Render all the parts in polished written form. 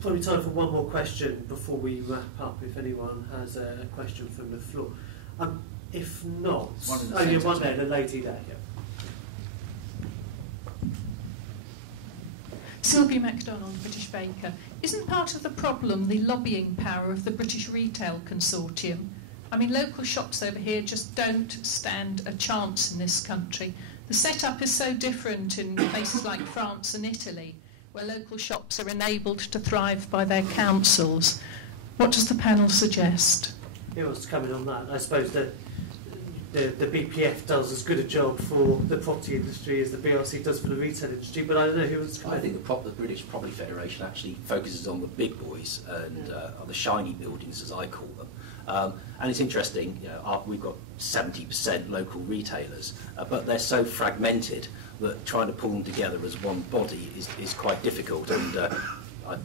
Probably time for one more question before we wrap up, if anyone has a question from the floor. If not, one there, the lady there. Yeah. Sylvia MacDonald, British Baker. Isn't part of the problem the lobbying power of the British Retail Consortium? I mean, local shops over here just don't stand a chance in this country. The setup is so different in places like France and Italy, where local shops are enabled to thrive by their councils. What does the panel suggest? Who wants to come in on that? I suppose the BPF does as good a job for the property industry as the BRC does for the retail industry, but I don't know who wants to come in. I think the British Property Federation actually focuses on the big boys and the shiny buildings, as I call them. And it's interesting, you know, we've got 70% local retailers, but they're so fragmented that trying to pull them together as one body is quite difficult, and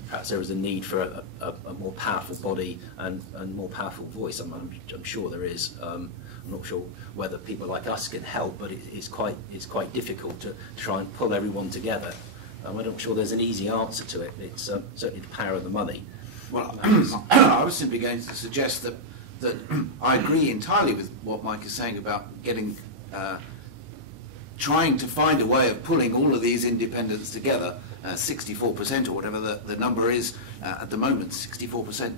perhaps there is a need for a more powerful body and more powerful voice. I'm sure there is. I'm not sure whether people like us can help, but it's quite difficult to try and pull everyone together. I'm not sure there's an easy answer to it. It's certainly the power of the money. Well, I was simply going to suggest that I agree entirely with what Mike is saying about trying to find a way of pulling all of these independents together. 64% or whatever the number is at the moment, 64%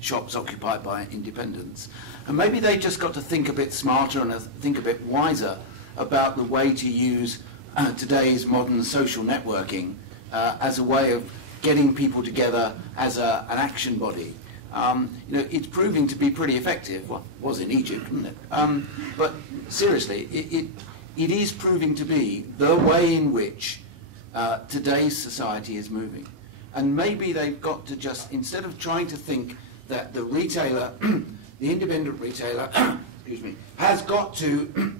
shops occupied by independents. And maybe they just got to think a bit smarter and think a bit wiser about the way to use today's modern social networking as a way of getting people together as an action body. You know, it's proving to be pretty effective. Well, it was in Egypt, wasn't it? But seriously, it is proving to be the way in which today's society is moving. And maybe they've got to just, instead of trying to think that the retailer, the independent retailer, excuse me, has got to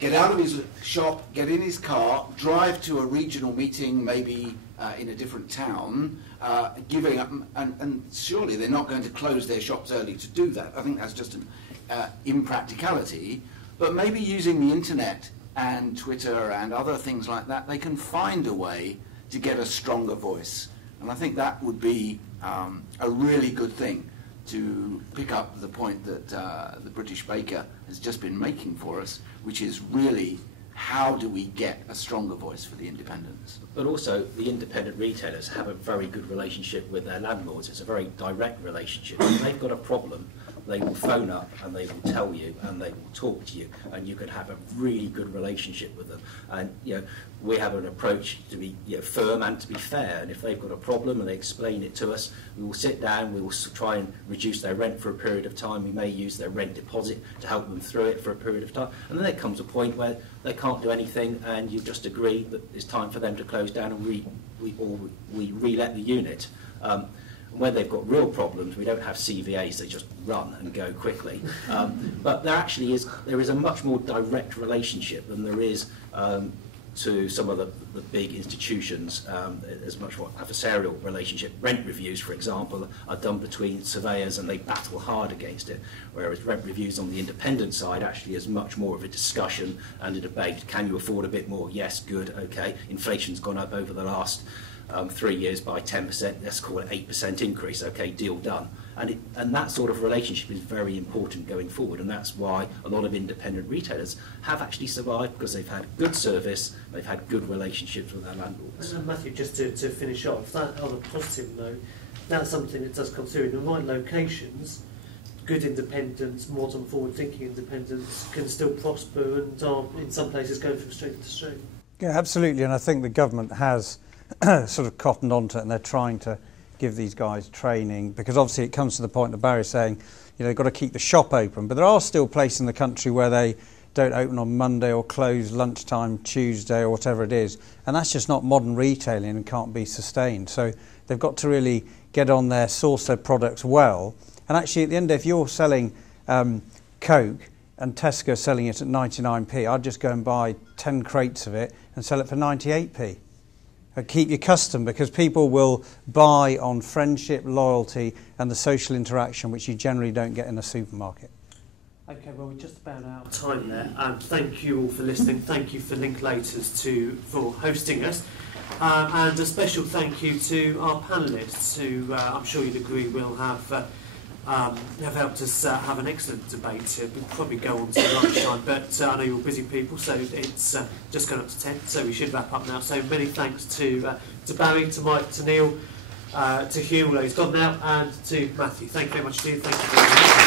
get out of his shop, get in his car, drive to a regional meeting, maybe in a different town, giving up, and surely they're not going to close their shops early to do that. I think that's just an impracticality. But maybe using the internet and Twitter and other things like that, they can find a way to get a stronger voice. And I think that would be a really good thing to pick up the point that the British Baker has just been making for us, which is really how do we get a stronger voice for the independents. But also, the independent retailers have a very good relationship with their landlords. It's a very direct relationship. If they've got a problem, they will phone up and they will tell you and they will talk to you, and you can have a really good relationship with them. And you know, we have an approach to be firm and to be fair. And if they've got a problem and they explain it to us, we will sit down. We will try and reduce their rent for a period of time. We may use their rent deposit to help them through it for a period of time. And then there comes a point where they can't do anything, and you just agree that it's time for them to close down, and we re-let the unit. When they've got real problems, we don't have CVAs, they just run and go quickly. But there is a much more direct relationship than there is to some of the big institutions. There's much more adversarial relationship. Rent reviews, for example, are done between surveyors and they battle hard against it, whereas rent reviews on the independent side actually is much more of a discussion and a debate. Can you afford a bit more? Yes, good, okay. Inflation's gone up over the last 3 years by 10%, let's call it 8% increase, okay, deal done. And that sort of relationship is very important going forward, and that's why a lot of independent retailers have actually survived, because they've had good service, they've had good relationships with their landlords. And Matthew, just to finish off, that on a positive note, that's something that does come through in the right locations. Good independents, modern forward-thinking independents can still prosper and are in some places going from strength to strength. Yeah, absolutely, and I think the government has sort of cottoned onto it, and they're trying to give these guys training, because obviously it comes to the point that Barry's saying, they've got to keep the shop open, but there are still places in the country where they don't open on Monday or close lunchtime Tuesday or whatever it is, and that's just not modern retailing and can't be sustained. So they've got to really get on there, source their products well, and actually at the end, if you're selling Coke and Tesco selling it at 99p, I'd just go and buy 10 crates of it and sell it for 98p. Keep your custom, because people will buy on friendship, loyalty and the social interaction which you generally don't get in a supermarket. Okay, well, we're just about out of time there. Thank you all for listening. Thank you for Linklaters for hosting us. And a special thank you to our panellists, who I'm sure you'd agree will have helped us have an excellent debate. We'll probably go on to lunchtime, but I know you're busy people, so it's just gone up to 10, so we should wrap up now. So many thanks to Barry, to Mike, to Neil, to Hugh, although he's gone now, and to Matthew. Thank you very much, Steve. Thank you very much.